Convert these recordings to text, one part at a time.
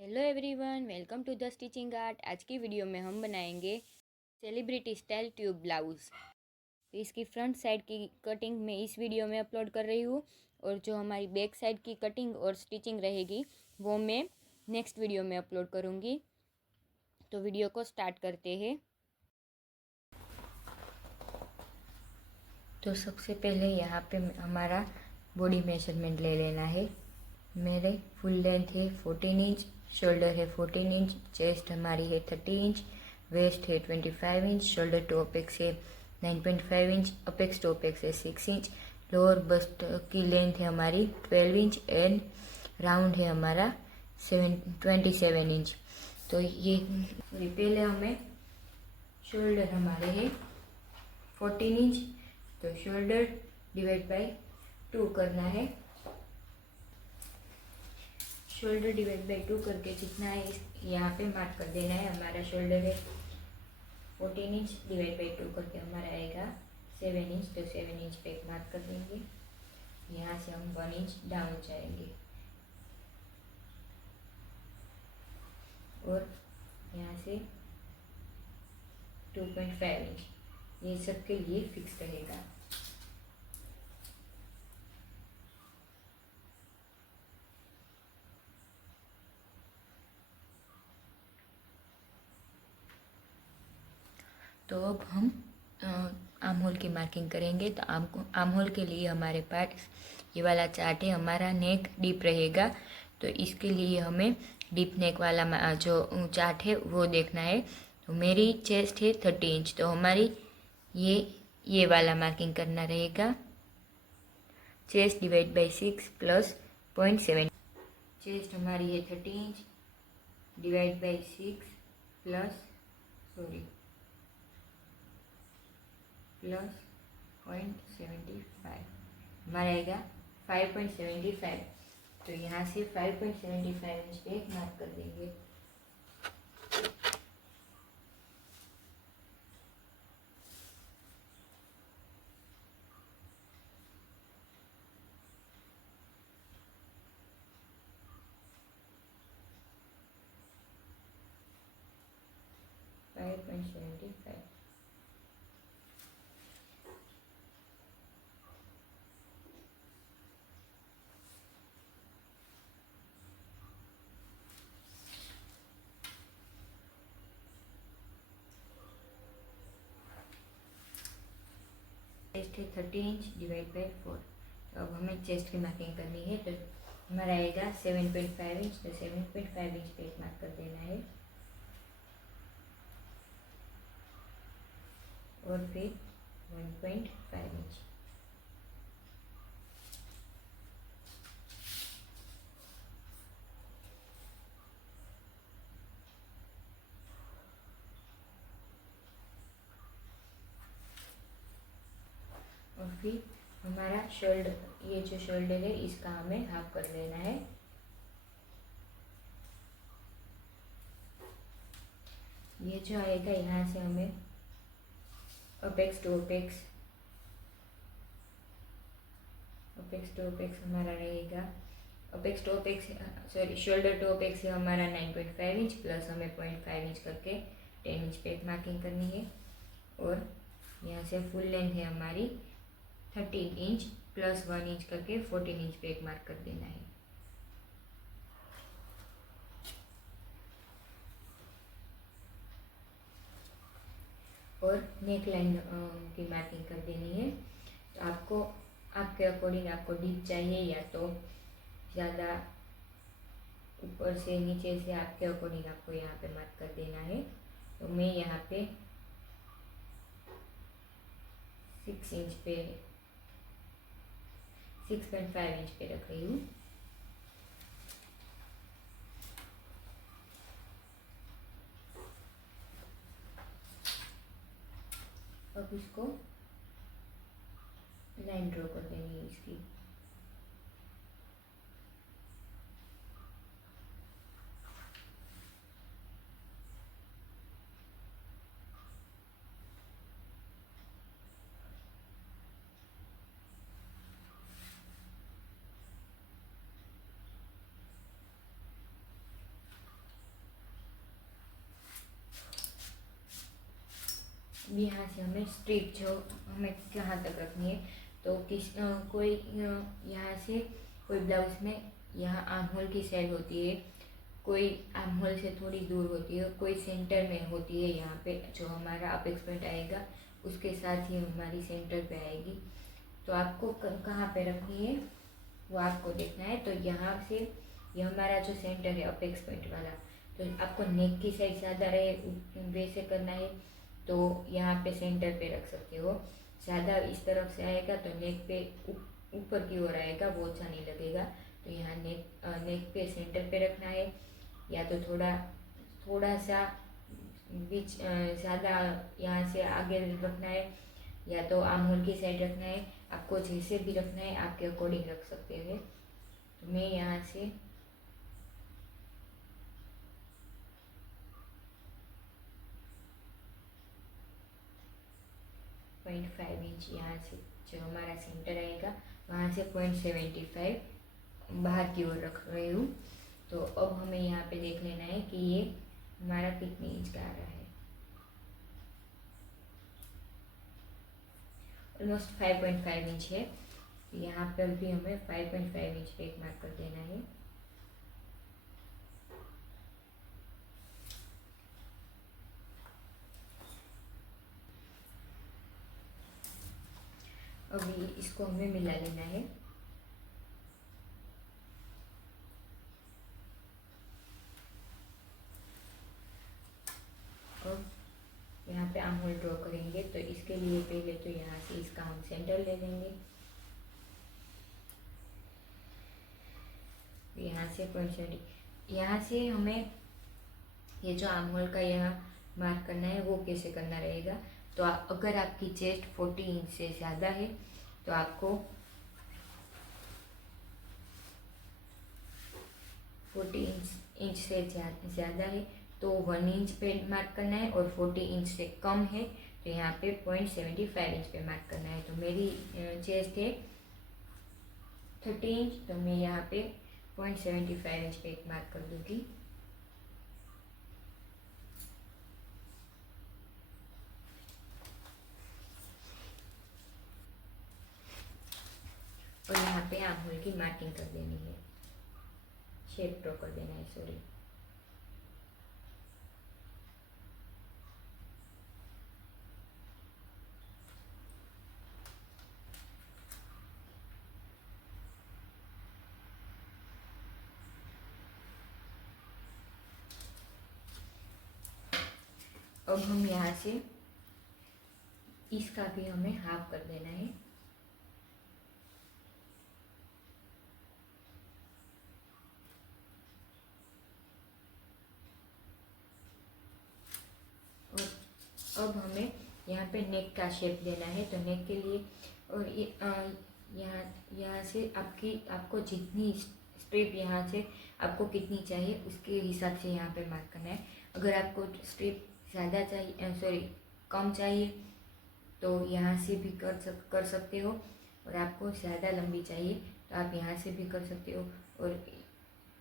Hello everyone, welcome to the stitching art. आज की video में हम बनाएंगे सेलिब्रिटी स्टाइल ट्यूब ब्लाउज़। तो इसकी फ्रंट साइड की कटिंग मैं इस वीडियो में अपलोड कर रही हूँ और जो हमारी बैक साइड की कटिंग और स्टिचिंग रहेगी वो मैं नेक्स्ट वीडियो में अपलोड करूँगी। तो वीडियो को स्टार्ट करते हैं। तो सबसे पहले यहाँ पे हमारा बॉडी मेजरमेंट ले लेना है। मेरे फुल लेंथ है 14 इंच, शोल्डर है 14 इंच, चेस्ट हमारी है 30 इंच, वेस्ट है 25 इंच, शोल्डर टू अपेक्स है 9.5 इंच, अपेक्स टू अपेक्स है 6 इंच, लोअर बस्ट की लेंथ है हमारी 12 इंच एंड राउंड है हमारा 27 इंच। तो ये पहले हमें शोल्डर हमारे है 14 इंच, तो शोल्डर डिवाइड बाय 2 करना है। शोल्डर डिवाइड बाई 2 करके जितना है यहाँ पे मार्क कर देना है। हमारा शोल्डर है 14 इंच, डिवाइड बाई 2 करके हमारा आएगा 7 इंच, तो 7 इंच पे मार्क कर देंगे। यहाँ से हम 1 इंच डाउन जाएंगे और यहाँ से 2.5 इंच, ये सब के लिए फिक्स रहेगा। तो अब हम आर्म होल की मार्किंग करेंगे। तो आर्म होल के लिए हमारे पास ये वाला चार्ट है। हमारा नेक डीप रहेगा, तो इसके लिए हमें डीप नेक वाला जो चार्ट है वो देखना है। तो मेरी चेस्ट है 30 इंच, तो हमारी ये वाला मार्किंग करना रहेगा। Chest divide by 6 plus 0.7। Chest हमारी है 30 inch, divide by 6 plus plus 0.75 हमारा आएगा 5.75। तो यहाँ से 5.75 इंच पे मार्क कर देंगे। चेस्ट है 30 इंच, डिवाइड बाई 4। तो अब हमें चेस्ट की मार्किंग करनी है। तो हमारा आएगा 7.5 इंच, तो 7.5 इंच पे मार्क कर देना है और फिर 1.5 इंच। और फिर हमारा शोल्डर, ये जो शोल्डर है इसका हमें हाफ कर लेना है। ये जो आएगा यहाँ से हमें अपेक्स टू अपेक्स हमारा रहेगा। Apex to apex shoulder to apex है हमारा 9.5 इंच, प्लस हमें 0.5 इंच करके 10 इंच पे मार्किंग करनी है। और यहाँ से फुल लेंथ है हमारी 13 इंच, प्लस 1 इंच करके 14 इंच पे एक मार्क कर देना है। और नेक लाइन की मार्किंग कर देनी है। तो आपको आपके अकॉर्डिंग आपको डीप चाहिए या तो ज़्यादा ऊपर से नीचे से, आपके अकॉर्डिंग आपको यहाँ पे मार्क कर देना है। तो मैं यहाँ पे 6 इंच पे 6.5 इंच पे रख रही हूँ। अब इसको लाइन ड्रॉ कर देनी है इसकी। यहाँ से हमें स्ट्रिप जो हमें कहाँ तक रखनी है, तो कोई यहाँ से कोई ब्लाउज में यहाँ आर्म होल की साइड होती है, कोई आर्म होल से थोड़ी दूर होती है, कोई सेंटर में होती है। यहाँ पे जो हमारा अपेक्स पॉइंट आएगा उसके साथ ही हमारी सेंटर पे आएगी। तो आपको कहाँ पे रखनी है वो आपको देखना है। तो यहाँ से ये हमारा जो सेंटर है अपेक्स पॉइंट वाला, तो आपको नेक की साइड ज़्यादा रहे वैसे करना है, तो यहाँ पे सेंटर पे रख सकते हो। ज़्यादा इस तरफ से आएगा तो नेक पे ऊपर की ओर आएगा, वो अच्छा नहीं लगेगा। तो यहाँ नेक पे सेंटर पे रखना है, या तो थोड़ा सा बीच ज़्यादा यहाँ से आगे रखना है, या तो आर्म होल की साइड रखना है। आपको जैसे भी रखना है आपके अकॉर्डिंग रख सकते हैं। तो मैं यहाँ से 0.5 इंच यहाँ से जो हमारा सेंटर आएगा वहाँ से 0.75 बाहर की ओर रख रही हूँ। तो अब हमें यहाँ पे देख लेना है कि ये हमारा कितने इंच का आ रहा है। ऑलमोस्ट 5.5 इंच है। यहाँ पर भी हमें 5.5 इंच पे एक मार्क कर देना है। अभी इसको हमें मिला लेना है। और यहाँ पे आर्म होल ड्रॉ करेंगे, तो इसके लिए पहले तो यहाँ से इसका हम सेंटर ले लेंगे। यहाँ से 0.70, यहाँ से हमें ये जो आर्म होल का यहाँ मार्क करना है वो कैसे करना रहेगा। तो अगर आपकी चेस्ट 40 इंच से ज़्यादा है तो आपको 40 इंच से ज़्यादा है तो 1 इंच पे मार्क करना है, और 40 इंच से कम है तो यहाँ पे 0.75 इंच पे मार्क करना है। तो मेरी चेस्ट है 30 इंच, तो मैं यहाँ पे 0.75 इंच पे एक मार्क कर दूँगी। और यहाँ पे आर्म होल की मार्किंग कर देनी है, शेप ड्रॉ कर देना है, सॉरी। अब हम यहाँ से इसका भी हमें हाफ कर देना है। और अब हमें यहाँ पे नेक का शेप देना है। तो नेक के लिए और ये यहाँ से आपको जितनी स्ट्रिप यहाँ से आपको कितनी चाहिए उसके हिसाब से यहाँ पे मार्क करना है। अगर आपको स्ट्रिप ज़्यादा चाहिए, सॉरी कम चाहिए, तो यहाँ से भी कर सकते हो। और आपको ज़्यादा लंबी चाहिए तो आप यहाँ से भी कर सकते हो। और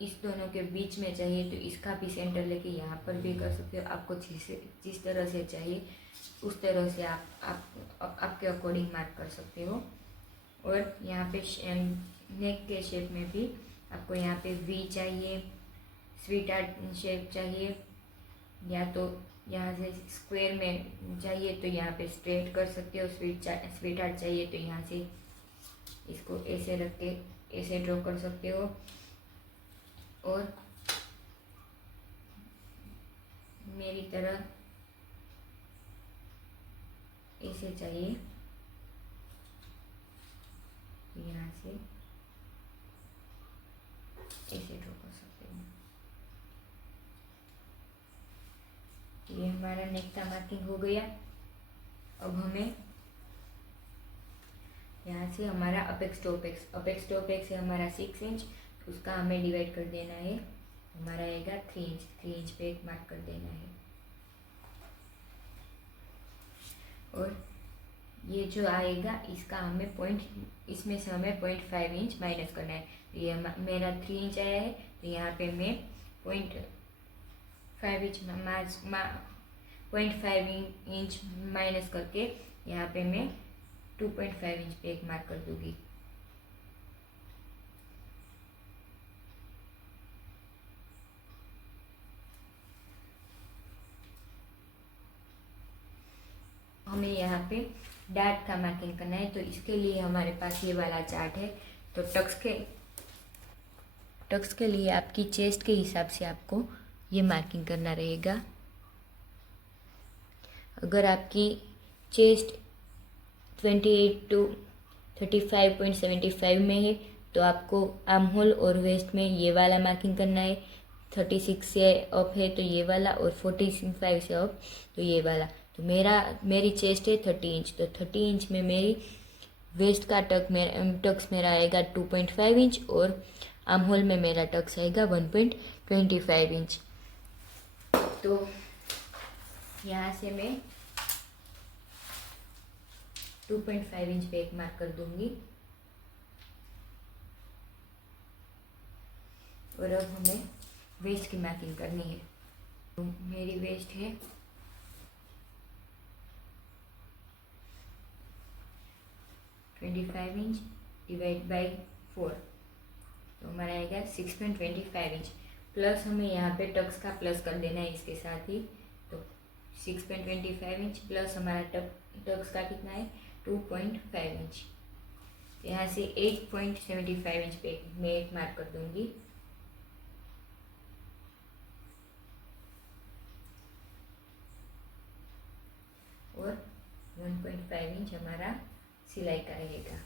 इस दोनों के बीच में चाहिए तो इसका भी सेंटर लेके यहाँ पर भी कर सकते हो। आपको जिस तरह से चाहिए उस तरह से आपके अकॉर्डिंग मार्क कर सकते हो। और यहाँ पे नेक के शेप में भी आपको यहाँ पे वी चाहिए, स्वीट हार्ट शेप चाहिए, या तो यहाँ से स्क्वायर में चाहिए तो यहाँ पे स्ट्रेट कर सकते हो। स्वीट हार्ट चाहिए तो यहाँ से इसको ऐसे रख के ऐसे ड्रॉ कर सकते हो। और मेरी तरह ऐसे चाहिए तो यहाँ से ऐसे ड्रॉ कर सकते हो। ये हमारा नेक का मार्किंग हो गया। अब हमें यहाँ से हमारा अपेक्स टू अपेक्स है हमारा 6 इंच, उसका हमें डिवाइड कर देना है। हमारा आएगा 3 इंच पे एक मार्क कर देना है। और ये जो आएगा इसका हमें इसमें से हमें 0.5 इंच माइनस करना है। तो ये मेरा 3 इंच आया है, तो यहाँ पे मैं 0.5 इंच 0.5 इंच माइनस करके यहाँ पे मैं 2.5 इंच पे एक मार्क कर दूंगी। हमें यहाँ पे डार्ट का मार्किंग करना है, तो इसके लिए हमारे पास ये वाला चार्ट है। तो टक्स के लिए आपकी चेस्ट के हिसाब से आपको ये मार्किंग करना रहेगा। अगर आपकी चेस्ट 28 to 35.75 में है तो आपको आर्म होल और वेस्ट में ये वाला मार्किंग करना है। 36 से अप है तो ये वाला, और 45 से अप तो ये वाला। तो मेरी चेस्ट है 30 इंच, तो 30 इंच में मेरी वेस्ट का टक्स मेरा आएगा 2.5 इंच, और आर्म होल में मेरा टक्स आएगा 1.25 इंच। तो यहाँ से मैं 2.5 इंच पे एक मार्क कर दूंगी। और अब हमें वेस्ट की मार्किंग करनी है। तो मेरी वेस्ट है 25 इंच डिवाइड बाई 4, तो हमारा आएगा 6.25 इंच। प्लस हमें यहाँ पे टक्स का प्लस कर देना है इसके साथ ही। तो 6.25 इंच प्लस हमारा टक्स का कितना है 2.5 इंच। यहाँ से 8.75 इंच पे मैं एक मार्क कर दूंगी। और 1.5 इंच हमारा सिलाई का रहेगा।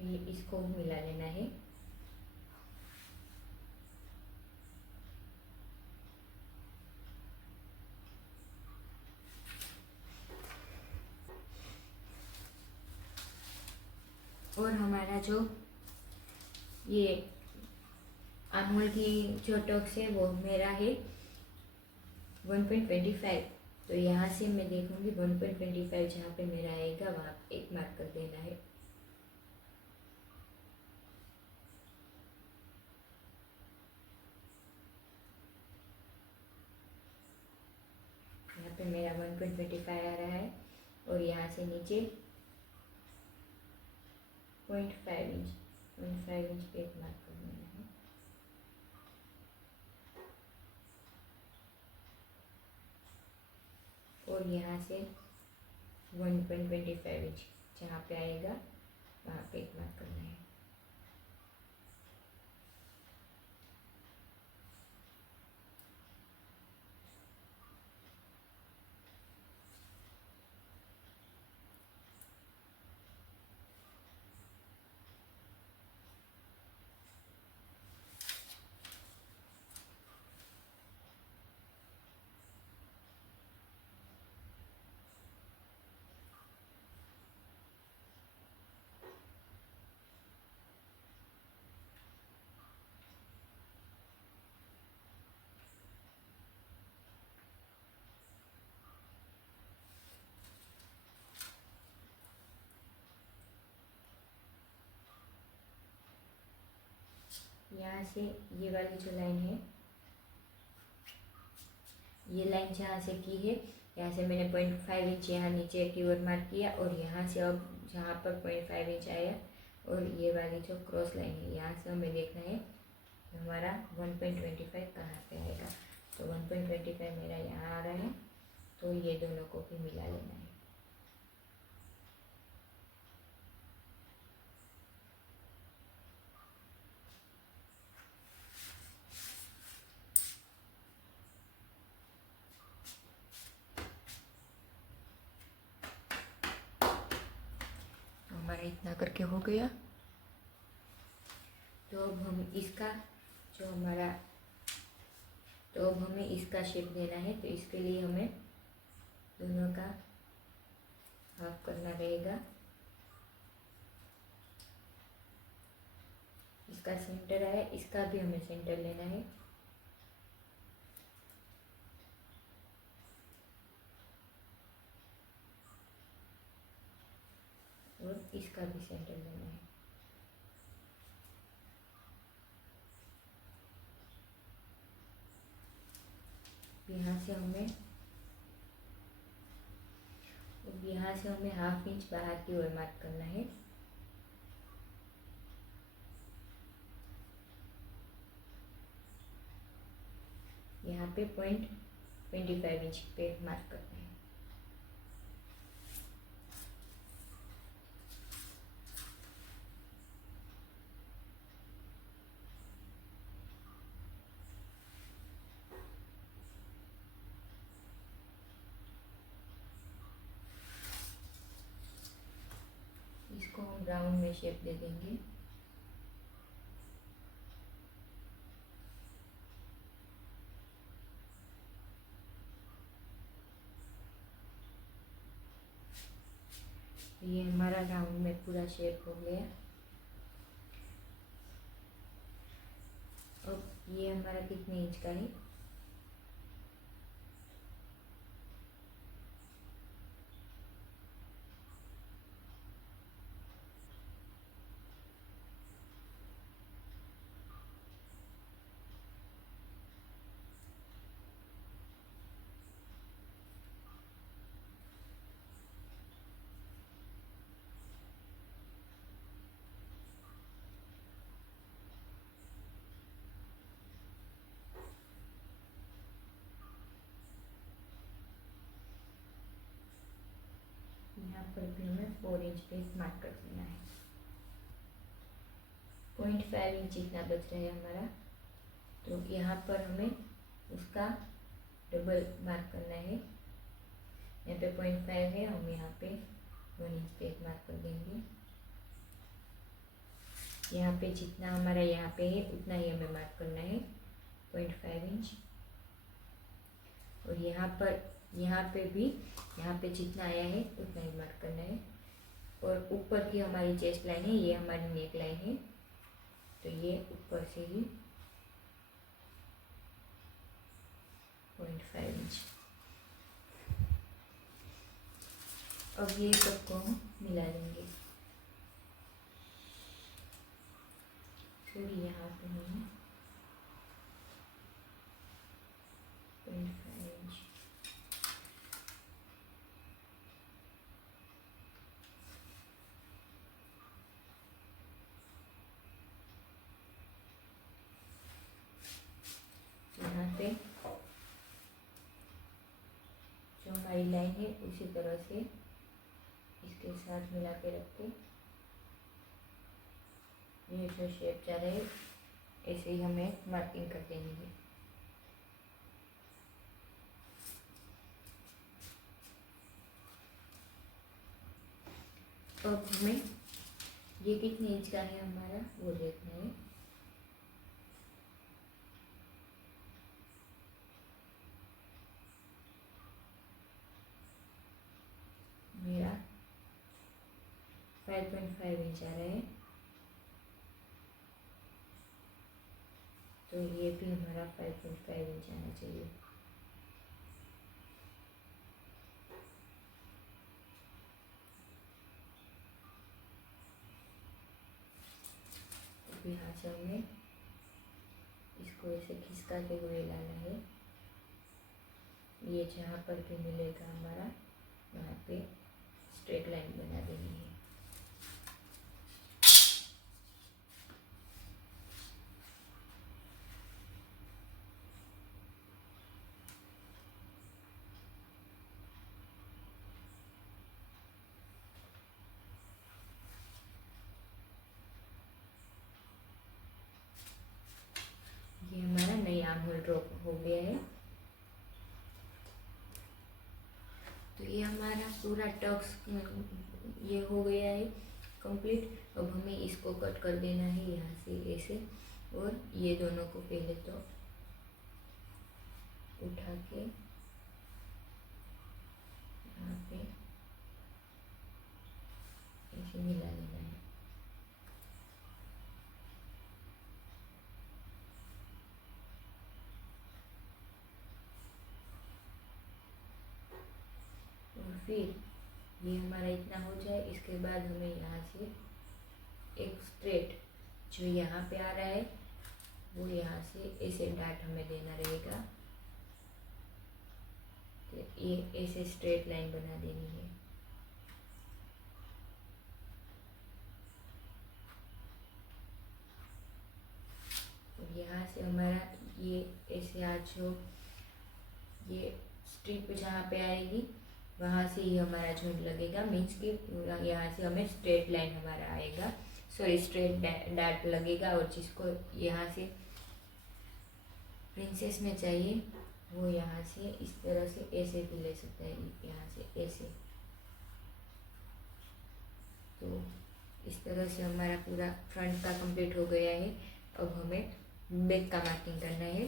ये इसको मिला लेना है। और हमारा जो ये आर्म होल की जो टक्स है वो मेरा है 1.25। तो यहाँ से मैं देखूंगी 1.25 जहाँ पे मेरा आएगा वहाँ एक मार्क कर देना है। यहाँ पे मेरा 1.25 आ रहा है, और यहाँ से नीचे 0.5 इंच पे एक मार्क कर देना है। और यहाँ से 1.25 इंच जहाँ पे आएगा वहाँ पे एक मार्क करना है। यहाँ से ये वाली जो लाइन है, ये लाइन जहाँ से की है, यहाँ से मैंने 0.5 इंच यहाँ नीचे एक कीवर्ड मार्क किया, और यहाँ से अब जहाँ पर 0.5 इंच आया, और ये वाली जो क्रॉस लाइन है यहाँ से हमें देखना है हमारा 1.25 कहाँ पे आएगा। तो 1.25 मेरा यहाँ आ रहा है, तो ये दोनों को भी मिला लेना है। हमारा इतना करके हो गया। तो अब हम इसका जो हमारा तो अब हमें इसका शेप देना है। तो इसके लिए हमें दोनों का हाफ करना रहेगा। इसका सेंटर आया, इसका भी हमें सेंटर लेना है। और इसका भी सेंटर लेना है। यहाँ से हमें हाफ इंच बाहर की ओर मार्क करना है। यहाँ पे 0.25 इंच पे मार्क करना है। इसको हम राउंड में शेप दे देंगे। ये हमारा राउंड में पूरा शेप हो गया। अब ये हमारा कितने इंच का है? यहाँ पर भी हमें 4 इंच पे मार्क कर देना है। 0.5 इंच इतना बच रहा है हमारा, तो यहाँ पर हमें उसका डबल मार्क करना है। यहाँ पे 0.5 है, हम यहाँ पे 1 इंच पे मार्क कर देंगे। यहाँ पे जितना हमारा यहाँ पे है उतना ही हमें मार्क करना है, 0.5 इंच। और यहाँ पे भी यहाँ पे जितना आया है उतना ही मार्क करना है। और ऊपर की हमारी चेस्ट लाइन है, ये हमारी नेक लाइन है, तो ये ऊपर से ही 0.5 इंच। अब ये सबको हम मिला देंगे। सॉरी, यहाँ पे नहीं, 0.5 इंच। यहाँ पे जो हमारी लाइन है उसी तरह से इसके साथ मिला के रख के ये जो शेप जा रहा है ऐसे ही हमें मार्किंग कर देनी है। अब हमें ये कितने इंच का है हमारा वो देखना है। मेरा 5.5 इंच आ रहा है, तो ये भी हमारा 5.5 इंच आना चाहिए। तो यहाँ से हमें इसको ऐसे खिसकाते हुए लाना है। ये जहाँ पर भी मिलेगा हमारा वहाँ पे स्ट्रेट लाइन बना देनी है। ये हमारा नई आर्म होल ड्रॉप हो गया है। तो ये हमारा पूरा टक्स ये हो गया है कंप्लीट। अब हमें इसको कट कर देना है यहाँ से ऐसे, और ये दोनों को पहले तो उठा के यहाँ पे ऐसे मिला लेना है। फिर ये हमारा इतना हो जाए, इसके बाद हमें यहाँ से एक स्ट्रेट जो यहाँ पे आ रहा है वो यहाँ से ऐसे डाट हमें देना रहेगा। तो ये ऐसे स्ट्रेट लाइन बना देनी है। और यहाँ से हमारा ये ऐसे आज जो ये स्ट्रिप जहाँ पे आएगी वहाँ से ही हमारा झुंड लगेगा, मीन्स कि यहाँ से हमें स्ट्रेट लाइन हमारा आएगा, सॉरी स्ट्रेट डाट लगेगा। और जिसको यहाँ से प्रिंसेस में चाहिए वो यहाँ से इस तरह से ऐसे भी ले सकता है, यहाँ से ऐसे। तो इस तरह से हमारा पूरा फ्रंट का कंप्लीट हो गया है। अब हमें बैक का मार्किंग करना है।